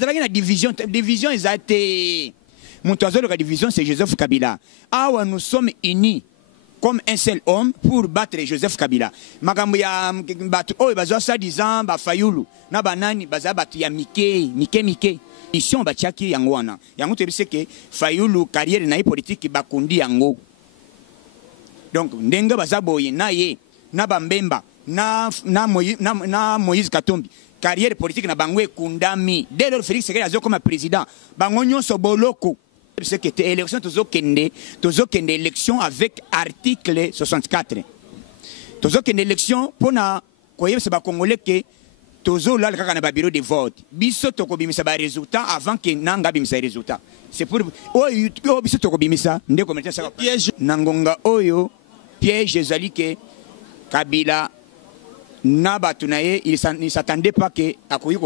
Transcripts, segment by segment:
La division ils a été la division c'est Joseph Kabila. Awa nous sommes unis comme un seul homme pour battre Joseph Kabila. Makambo ya batu oyo bazwa ça disant ba Fayulu na banani baza batu ya mike. Mission batiaki yango wana. Yango tebise ke Fayulu carrière na politique bakundi yango. Donc ndenge baza boye na ye na bambemba na Moïse Katumbi carrière politique na bango ekundami. Dès lors Félix Sekedi azo comme président bango nyonso boloko. C'est que l'élection tozokende élection avec article 64. Tozokende élection pour na koyebisa ba Congolais que tozola kaka na ba bureau de vote. Biso tokobimisa ba résultat avant que nanga bimisa résultat. C'est pour oyo biso tokobimisa nde communauté ça piège nangonga oyo piège ezali que Kabila na batu na ye il s'attendait pas que akoyi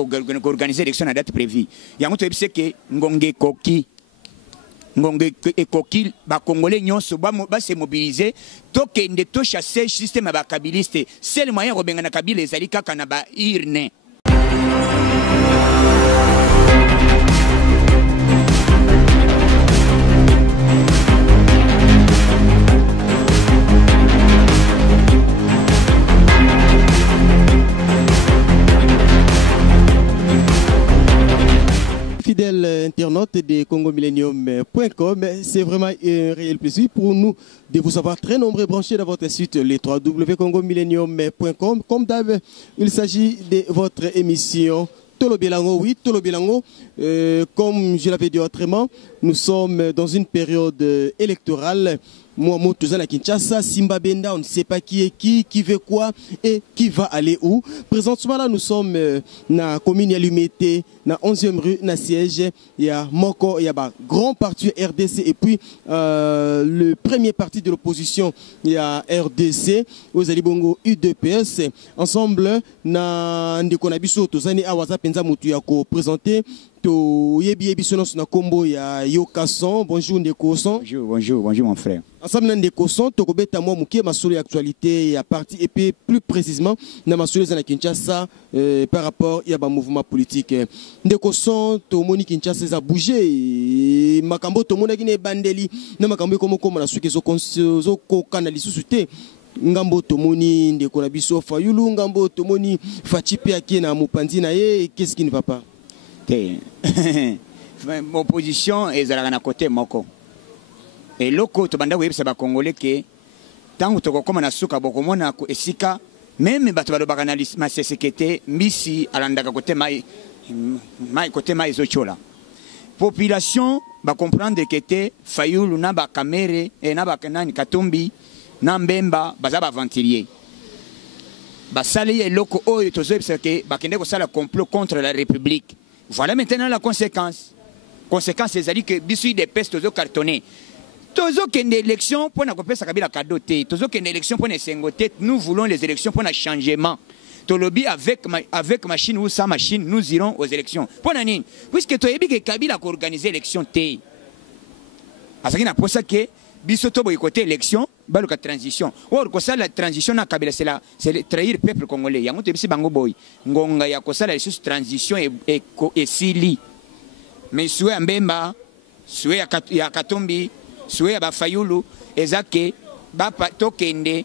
organiser élection à date prévue. Yango tobise que ngonge koki Ngonge ekoki ba Congolais nyonso ba se mobiliser tokende to chasser système ba kabiliste seul moyen robenga na Kabila ezali kaka na ba irne. Fidèles internautes de congomillenium.com, c'est vraiment un réel plaisir pour nous de vous avoir très nombreux branchés dans votre site les www.congomillenium.com. Comme d'hab, il s'agit de votre émission Tolo Bilango. Oui, Tolo Bilango, comme je l'avais dit autrement, nous sommes dans une période électorale. Moi, tous à Kinshasa, Simba Benda, on ne sait pas qui est qui veut quoi et qui va aller où. Présentement, là, nous sommes dans la commune Lumete, dans 11e rue, dans siège. Il y a Moko, il y a un grand parti RDC et puis le premier parti de l'opposition, il y a RDC, aux Alibongo UDPS. Ensemble, dans Ndekonabiso, tous les Awaza Penza Moutuyako présenté. Na kombo ya Yokason. Bonjour Ndekoson. Bonjour mon frère. Ensemble na Ndekoson, tokobeta moi mukie masolo actualité ya parti et puis plus précisément na masolo za Kinshasa par rapport ya ba mouvement politique. Ndekoson to moni Kinshasa za bouger makambo to mona kine bandeli na makambo komo na suki zo ko kanali susute. Ngambo tomoni ndeko na biso Fayulu, ngambo tomoni Fachipe aki na mupanzi na ye, qu'est-ce qui ne va pas? Mon position est à la côté moko. Et loko to banda websa ba Congolais que tangu toko koma na suka bokomona ko esika même bato balo bakanalisi ma sekete misi alanda côté mai côté mai zochola. Population ba comprendre que te Fayulu na ba Kamere et na ba Kanani Katumbi na Mbemba baza ba ventilier. Ba sali loko oyo tozo ebisa que ba kende ko sala complot contre la République. Voilà maintenant la conséquence. Conséquence, c'est-à-dire que bisous des pestes tozo cartonné. Tozo qu'une élection pour na kopesa Kabila kadoté. Tozo qu'une élection pour na sengoté. Nous voulons les élections pour na changement. Tolobi avec machine ou sans machine, nous irons aux élections. Pour na nini? Puisque toyebi que Kabila a organisé l'élection té. Asaki na posa que biso to boycotté élection, baluka transition. Or ko ça la transition na Kabila c'est trahir peuple congolais. Yango te bisi bango boy. Ngonga ya ko ça la transition et sili. Mais soué Mbemba, soué ya Katumbi, soué ya Fayulu, ezake ba tokende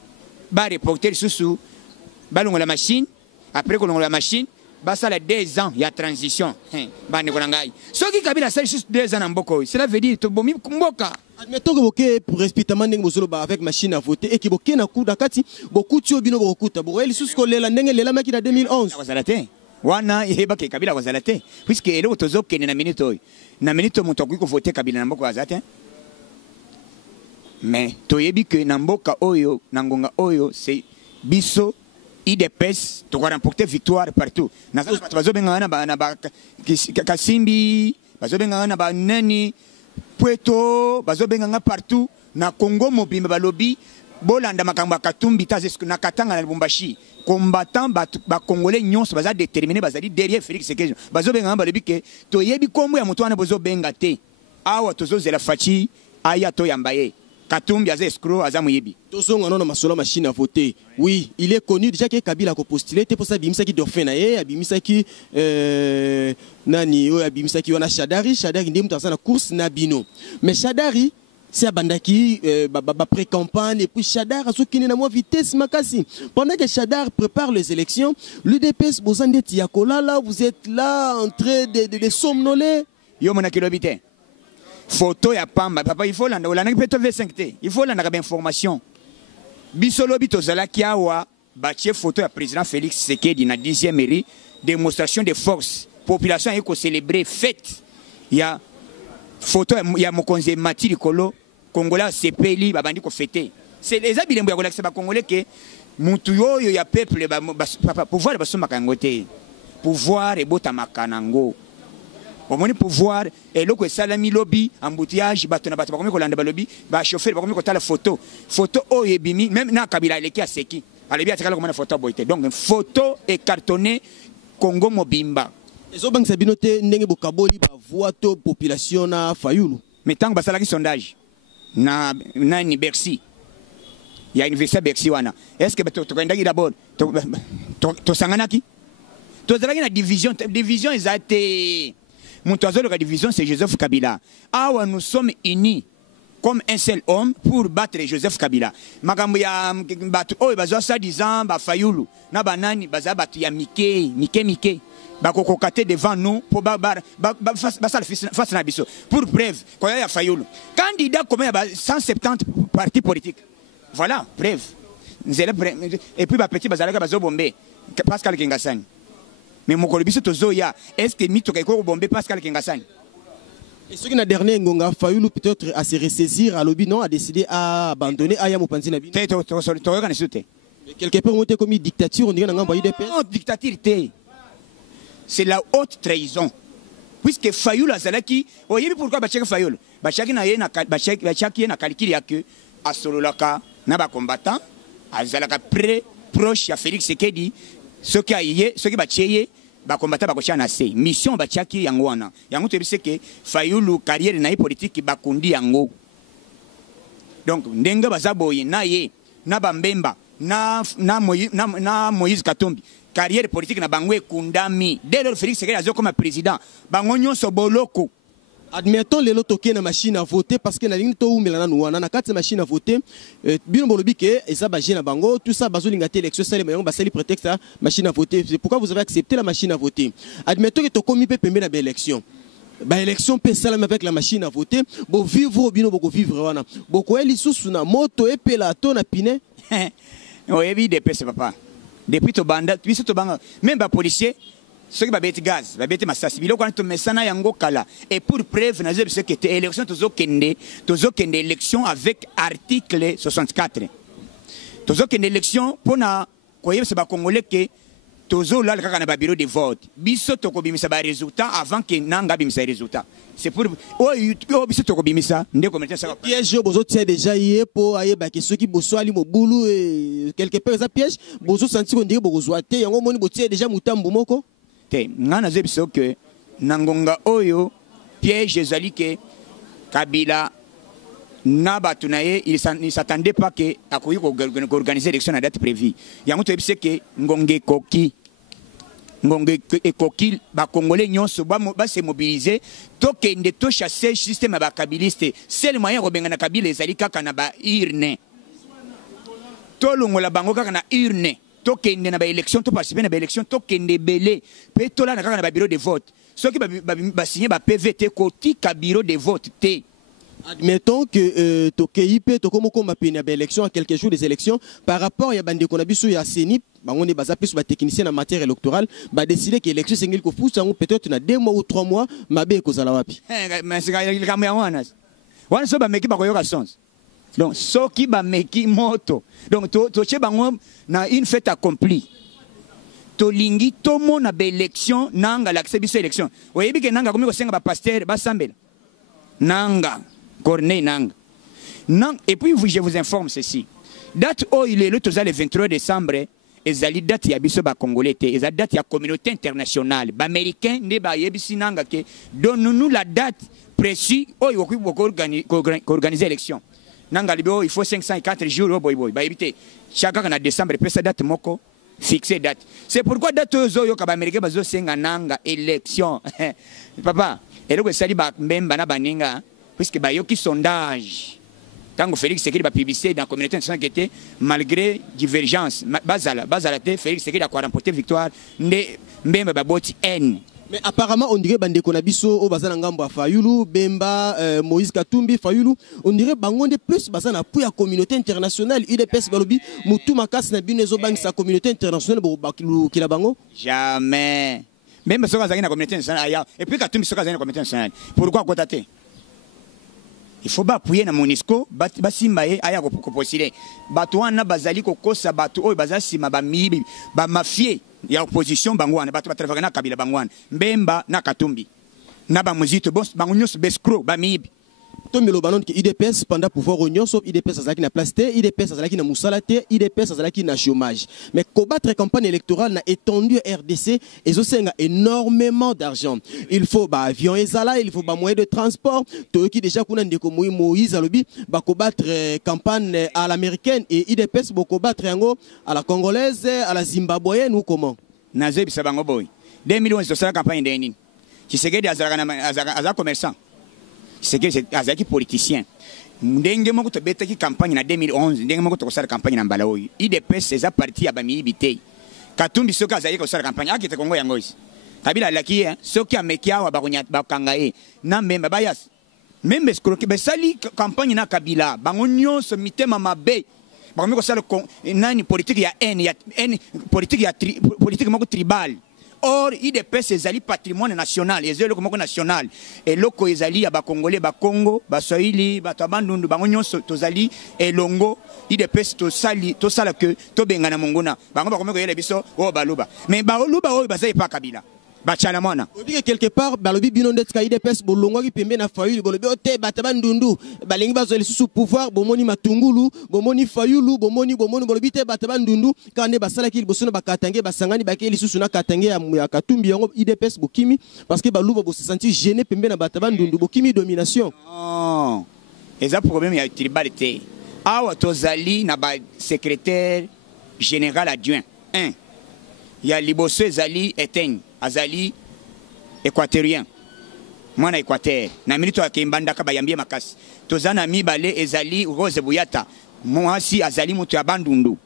ba reporter susu balongo la machine, après qu'on la machine, ba ça la 2 ans ya transition. Ba ne konangai. Soki Kabila ça juste 2 ans en mboko. Cela veut dire to bomi mboka. Admettons que pour respectement ndenge bozolo ba avec machine à voter et que boké na ku dakati bokuti obino bokuta bo eli susko lela ndenge lela maki na 2011 wazalate wana yeba ke Kabila wazalate puisque ele otozo kene na minute moto ko voter Kabila na mboko wazate mais toyebi que na mboka oyo na ngonga oyo c'est biso IDPS to remporter victoire partout na bazo benga na ba Kasimbi bazo benga na ba nani Puerto bazobenga partout na Congo mobimba balobi bolanda makambo Katumbi tazesko na Katanga na Lubumbashi combattant ba Congolais nyonso baza déterminé bazali derrière Félix Sekedi bazobenga balobi ke toyebi kombo ya mutu wana bozobenga te awa tozozela fachi aya to yambaye Katumbi aza escroc aza moyebi. Tozonga non masolo machine à voter. Oui, il est connu déjà que Kabila a postulé pour ça bimisa ki dauphin na ye, bimisa ki nani o bimisa ki wana Shadari ndimtu asa na course na bino. Mais Shadari c'est Bandaki pré-campagne et puis Shadar a soukini na moi vitesse makasi. Pendant que Shadar prépare les élections, l'UDPS Bozande Tiakola là, vous êtes là en train de somnoler. Yo mona kilobité. Photo ya pamba papa il faut landa olanda peto V5T. Il faut landa ba information. Bisolo bito zala kiawa batie photo ya président Félix Tshisekedi na 10e mairie, démonstration de force. Population eko célébrer fête. Ya photo ya mokonzi Mati Likolo Congolais sepeli babandi ko fêter. C'est les abilembo ya kolakisa ba Congolais que mutu yoyo ya peuple ba pouvoir basoma kangote. Pouvoir ebota makanango. Omoni pouvoir et loko salami lobby embouteillage bato na bato bakomi kolanda ba lobby ba chauffeur bakomi kotala photo oyo ebimi même na Kabila leki aseki alebi atikala komana photo boite donc photo et cartonné Congo mobimba ezobangisa bino te ndenge bokaboli ba voix to population na Fayulu mais tant basalaki sondage na ni Bercy ya université Bercy wana est-ce que to kandaki d'abord to sanganaki to zalaki na division ezate Moutouazo la division c'est Joseph Kabila. Awa nous sommes unis comme un seul homme pour battre Joseph Kabila. Makambo ya batu oyo bazwa ça disant ba Fayulu na banani baza batu ya mike ba kokokate devant nous pour face na biso pour preuve quand il y a Fayulu candidat comme 170 partis politiques. Voilà preuve. Et puis ba petit bazalaka bazo bomber Pascal Kingasani. Mais mon colobiso tozoya est-ce que mito kaiko bomber Pascal Kingasani? Et ce qui n'a dernier ngonga Fayulu peut-être à se ressaisir à lobby non a décidé à abandonner Aya Mopanzi na bino. Quelque part on était comme une dictature on dirait ngamba UDPS. Non, dictature té. C'est la haute trahison. Puisque Fayulu azalaki, oyebi pourquoi bachaki Fayulu? Bachaki na ye na bachaki na calcul ya que asololaka na ba combattant azalaka proche ya Félix Tshisekedi. Ce qui a yé, ce qui va tirer, va combattre na se. Mission va tiaki yango wana. Yango te bise que Fayulu carrière na politique ba kundi yango. Donc ndenga bazaboye na ye, na bambemba, na Moïse Katumbi. Carrière politique na bangwe kundami. Dès lors Félix Tshisekedi azo comme président, bango nyonso boloko. Admettons les lots na machine à voter parce que na ligne to umela na nuana na kati machine à voter bino bolobi ke eza ba jena bango tout ça bazolinga te élection sale mayon ba sali prétexte à machine à voter c'est pourquoi vous avez accepté la machine à voter. Admettons que to komi pe pembe na ba élection peut salam avec la machine à voter bo vivre bino boko vivre wana boko eli susu na moto epela to na pine oyebi de pese papa depuis to banda biso to banga même ba policier ceux qui babeti gaz, babeti masasi, biloko quand mesana yango kala. Et pour preuve, na zeb que élection tozo kende élection avec article 64. Tozo kende élection pona koyeb se ba congolais que tozo la kaka na ba bureau de vote. Biso to ko bimisa ba résultat avant que nanga bimisa résultat. C'est pour biso to ko bimisa ndé ko mettre ça. Piège bozo tie déjà yé pour aye ba que ceux qui bosso ali mobulu et quelque part ça piège bozo senti ko ndé bozo zoaté yango moni bo tie déjà mutambo moko. Ngana zebiso que nangonga oyo piège ezali que Kabila na batu na ye il s'attendait pas que akoyi ko organiser l'élection à date prévue. Yango to ebise que ngonge ekoki ba congolais nyonso ba se mobiliser to kende to chasser système ba kabiliste seul moyen ko benga na Kabila ezali kaka na ba urne to longola bango kaka na urne. Tokende na ba élection to participer na ba élection tokende belé pe to la na kaka na ba bureau de vote ceux qui ba signer ba PVT côté ka bureau de vote té. Admettons que tokeyipe to komo komba pe na ba élection à quelques jours des élections par rapport ya bande ko na biso ya CENI bango ne baza plus ba technicien en matière électorale ba décider que élection sengeli ko fusa ngo peut-être na 2 mois ou 3 mois mabe ko zala wapi mais c'est ka ya wana so ba meki ba ko yoka sens. Donc, ce qui va meki moto. Donc, to che bango na une fête accomplie. To lingi to mo na be élection nanga l'accès biso élection. Oyebi ke nanga komi ko senga ba pasteur ba sambela. Nanga Corneille nanga. Nang et puis je vous informe ceci. Date où il est le 23 décembre ezali date ya biso ba congolais te, ezali date ya communauté internationale. Ba américain ne ba yebisi nanga ke donne-nous la date précise où il faut organiser élection. Nangalibio, il faut 504 jours au boy boy. Bah éviter. Chaque année en décembre, pesa date moko fixer date. C'est pourquoi date aux yo kaba américain bazo senga nanga élection. Papa, et le sali ba mbemba na baninga puisque ba yoki sondage. Tant que Félix Sekedi va publier dans la communauté internationale qui était malgré divergence. Bazala Félix Sekedi a remporté victoire. Mbemba baboti N. Mais apparemment, on dirait Bande Konabiso, au Bazan Ngamba Fayulu, Bemba, Moïse Katumbi, Fayulu, on dirait Bangonde plus Bazan appuie la communauté internationale. UDPS Balobi, Moutou Makas Nabinezo Bang sa communauté internationale, Kila Bango. Jamais. Même si on a la communauté internationale, et puis Katumbi Soka la communauté internationale. Pourquoi Kotate? Il faut appuyer na Monisco, Basimbaye, Aya Koposile. Batouana Bazali Kokosa, Batou, Bazasima, Bamibi, Bamafie. Il y a opposition bangwana batu batravaka na kabila bangwana mbemba na katumbi na ba muzito boss bangunyo beskro ba mibi tomelo banon ki IDPS pendant pouvoir union sauf IDPS azalaki na place té IDPS azalaki na musala té IDPS azalaki na chômage mais combattre campagne électorale na étendu RDC et zosenga énormément d'argent il faut ba avion ezala il faut ba moyen de transport toyoki déjà kuna ndeko Moïse alobi ba combattre campagne à l'américaine et IDPS bo combattre yango à la congolaise à la zimbabwéenne ou comment nazebi sabango boy 2011 tosala campagne ndeni Tshisekedi azalaka commerçant c'est que c'est un politicien. Ndenge moko to beta ki campagne en 2011, ndenge moko to sala campagne en Balaoyi. IDPS c'est parti à Bami Bité. Katumbi soka azali ko sala campagne akite Kongo yangoisi. Kabila laki soki amekia wa bakonya bakangae na memba bayas. Membe skroki besali campagne na Kabila, bangonyo so mitema mabe. Bakomeko sala nani politique ya politique ya politique moko tribal. Or, IDPS ezali patrimoine national, ezali komoko national. Et loko ezali ya ba Congolais, ba Congo, ba Swahili, ba Tabandundu, ba nyonso tozali elongo. IDPS to sala que to benga na mongona. Bango ba komoko yele biso o baluba. Mais ba luba o bazai pa Kabila. Bachala mona. Obi quelque part balobi binondet ka IDPS bolongo ki pembe na Fayulu bolobi ote batabandundu balingi bazoli sous pouvoir bomoni matungulu bomoni Fayulu bomoni bolobi te batabandundu kande basala ki bosono bakatange basangani bakeli susu na katange ya Katumbi yango IDPS bokimi parce que baluba bo se sentir gêné pembe na batabandundu bokimi domination. Non. Eza problème ya tribalité. Awa tozali na ba secrétaire général adjoint 1. Il y a Liboso ezali Eteigne azali équatorien mwana équateur na minito akimbanda ka bayambie makasi tozana mibale ezali Rose Buyata mwasi azali mutu ya Bandundu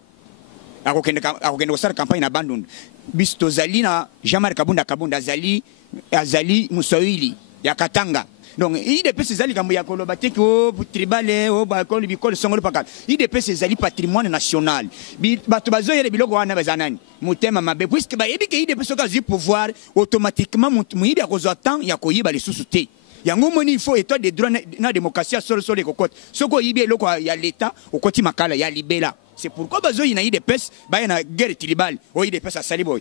akokende kosala campagne na Bandundu bis tozali na Jean-Marc Kabunda azali Muswahili ya Katanga. Donc IDPS ezali kambo ya koloba te ko tribale o ba ko bikolo songolo pakala IDPS ezali patrimoine national bato bazoyele biloko wana bazanani mutema mabe puisque ba yebi ke IDPS okazi pouvoir automatiquement muyibi akozwa temps ya koyiba lisusu te yango moni il faut état de droit na démocratie solo ekokote soko yibi eloko ya l'état okoti makala ya libela. C'est pourquoi bazoyi na IDPS ba na guerre tribale o IDPS asali boy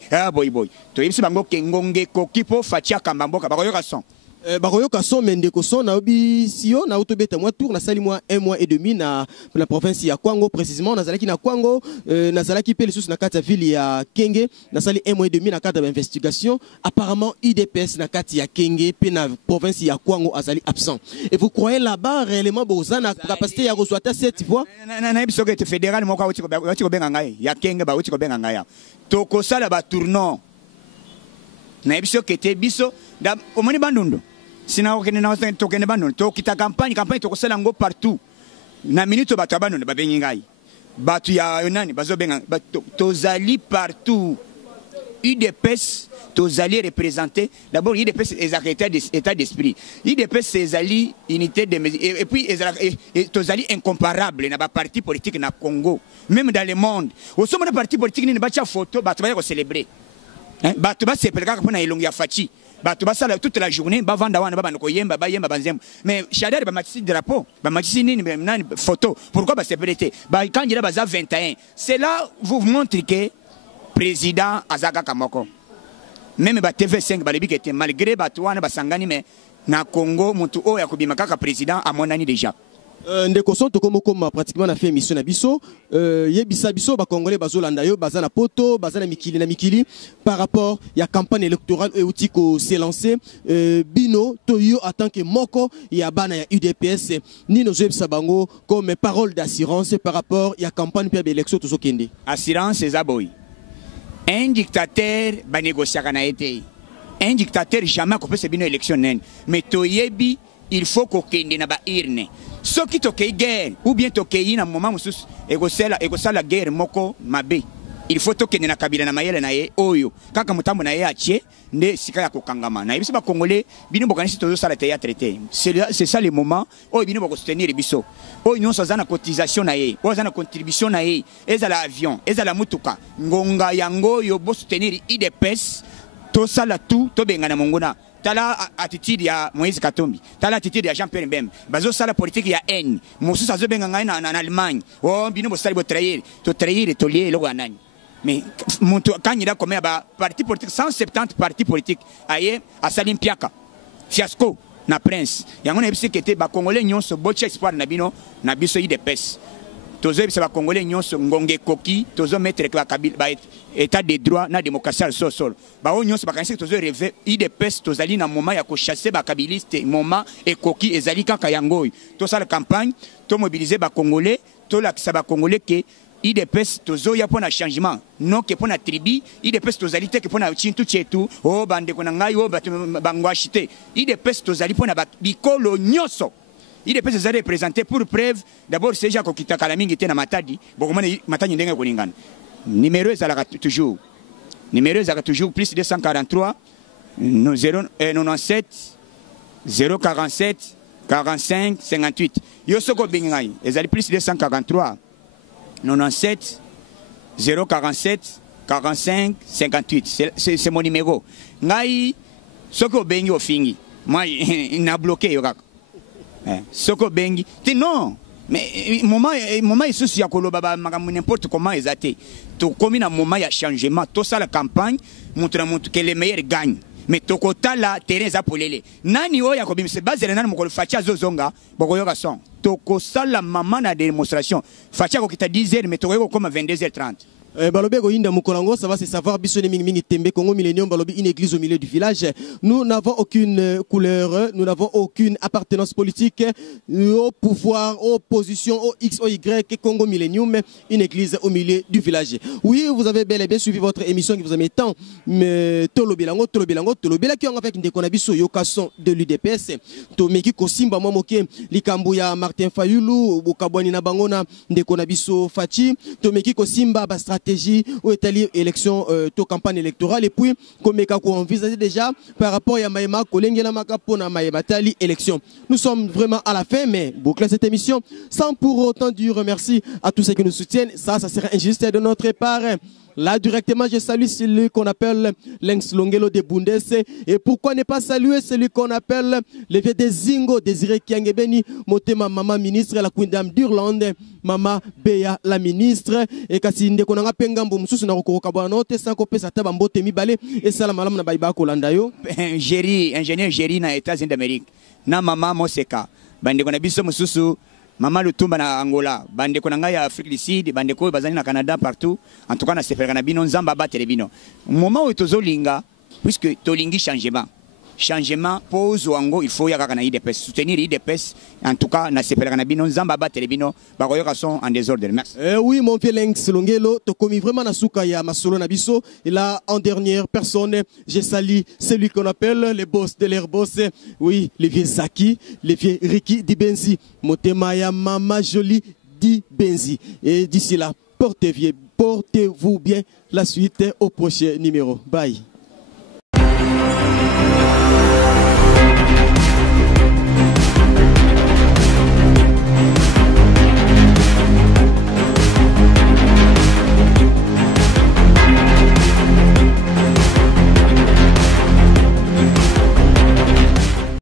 boy to yebisi bango kengonge kokipo fatia kambamboka bakoyoka son Baroyoka son mendeko son na obi sio na autobeta moi tour na sali moi 1 mois et demi na la province ya Kwango précisément na zalaki na Kwango na zalaki pe les na kata ville ya Kenge na sali 1 mois et demi na kata d'investigation apparemment IDPS na kata ya Kenge pe na province ya Kwango azali absent et vous croyez là-bas réellement bozana capacité ya reçoit cette fois na bisoke te fédéral moko uti ko benga ngai ya Kenge ba uti ko benga ngai to ko sala ba tournant na bisoke te biso da omoni Bandundu sina okene na tokene Bandundu to kita campagne to kosala ngo partout na minute bato Bandundu ba bengi ngai batu ya nani bazo benga tozali partout UDPS tozali représenter d'abord UDPS état d'esprit UDPS ezali unité de et puis tozali incomparable na ba parti politique na Congo même dans le monde au sommet de parti politique ni ba cha photo bato ba ko célébrer bato ba sepelaka pona elongi ya fachi bato ba sala toute la journée ba vanda wana ba bandoko yemba ba yemba banzembo mais Chadari ba matisi drapeau ba matisi nini nani photo pourquoi ba sepelete ba kanjira ba za 21 c'est là vous montrez que président Azaka Kamoko même ba TV5 ba lebikete malgré bato wana basangani mais na Congo mutu o ya kubima kaka président amonani déjà ndeko son tokomokoma pratiquement na fait émission na biso yebisa biso ba congolais bazolanda yo bazana poto bazana mikili par rapport ya campagne électorale et outil ko s'est lancé bino to yo en tant que moko ya bana ya UDPS ni no yebisa bango comme parole d'assurance par rapport ya campagne pe élection to sokende assurance ezaboy un dictateur ba négocier kana été un dictateur jamais ko peut bino élection nen mais to yebi il faut qu'on kende na ba irne so ki to kei guerre ou bien to kei na moment musus egosala guerre moko mabe il faut to kende na kabila na mayele na ye oyo kaka mutambo na ye achie nde sika ya kokangama na biso ba congolais bino bokanisi tozo sala te ya traité c'est ça le moment oyo bino boko soutenir biso oyo nyonso zana cotisation na ye oyo zana contribution na ye ezala avion ezala mutuka ngonga yango yo bo soutenir IDPS to sala tout to bengana mongona tala attitude ya Moïse Katumbi tala attitude ya Jean-Pierre Mbembe bazo sala politique ya haine mususu azo benga ngai na Allemagne oh bino bo sala bo trahir to lié lo nani mais monto kanyira comme ba parti politique 170 partis politiques aye asali mpiaka fiasco na prince yango na ebisi kete ba congolais nyonso boche espoir na bino na biso IDPS tozo ebisa ba congolais nyonso ngonge koki tozo mettre kwa kabila ba état de droit na démocratie al sol ba o nyonso ba kanisi tozo rêver IDPS tozali na moment ya ko chasser ba kabiliste moment et koki ezali kaka yangoy to sala campagne to mobiliser ba congolais to la ba congolais que IDPS tozo ya pona changement non que pona tribu IDPS tozali te que pona chintu chetu o bande ko na ngai o bangwashite IDPS tozali pona ba bikolo nyonso IDPS ezali représenté pour preuve d'abord c'est déjà kokita kala mingi te na matadi bokomana matani ndenge kolingana numéro ezalaka toujours plus 243 097 047 45 58 yo soko bingai ezali plus 243 97 047 45 58 c'est mon numéro ngai soko bengi ofingi moi na bloqué yo kaka soko bengi ti non mais moment isusu ya koloba ba makambo n'importe comment ezate to komi na moment ya changement to sala campagne montre que les meilleurs gagnent mais to kotala terrain za polele nani oya ko bimse bazela nani mokolo facha zozonga bokoyoka son to ko sala mama na démonstration facha ko kita 10h mais to ko comme 22h30 Balobego Inda Mukolango, ça va se savoir, Bissone Mingi Tembe, Congo Millennium, Balobi, une église au milieu du village. Nous n'avons aucune couleur, nous n'avons aucune appartenance politique au pouvoir, aux positions, au X, au Y, Congo Millennium, une église au milieu du village. Oui, vous avez bel et bien suivi votre émission qui vous a mis tant, mais Tolobelango, qui ont avec une déconabiso, Yokason de l'UDPS, Tomeki Kosimba, Momoke, Likambuya, Martin Fayulu, Bukabwani Nabangona, déconabiso Fachi, Tomeki Kosimba, stratégie ou élection to campagne électorale et puis comme on envisage déjà par rapport à Maïma Kolengela Makapona Maïma Tali élection. Nous sommes vraiment à la fin mais boucler cette émission sans pour autant dire remercie à tous ceux qui nous soutiennent. Ça serait injuste de notre part. Là, directement, je salue celui qu'on appelle Lenx Longelo de Bundes. Et pourquoi ne pas saluer celui qu'on appelle le vieux des Zingo, Désiré Kiangebeni, Motema, maman ministre, la Queen Dame d'Irlande, maman Béa, la ministre. Et Kassinde Konanga Pengambo, Moussous, Narokokabanote, Sankope, Satabambote, Mibale, et Salamalam Nabaïba Kolandayo. Ingénieur Géry, na États-Unis d'Amérique. Na maman Moseka, Bande Konabiso Moussous. Maman Lutumba na Angola, bande konanga ya Afrique du Sud, bande ko bazani na Canada partout. En tout cas na sepelaka na bino nzamba ba telebino. Moment où tozolinga puisque tolingi changement pose wango il faut ya kaka na IDPS soutenir IDPS en tout cas na sepelaka na bino nzamba ba telebino ba koyoka son en désordre. Merci. Oui mon vieux Lenx Longelo, to komi vraiment na suka ya masolo na biso et là en dernière personne, je salue celui qu'on appelle le boss de l'air boss. Oui, le vieux Zaki, le vieux Ricky Dibenzi, Motema ya Mama Jolie Dibenzi. Et d'ici là, portez-vous bien. La suite au prochain numéro. Bye.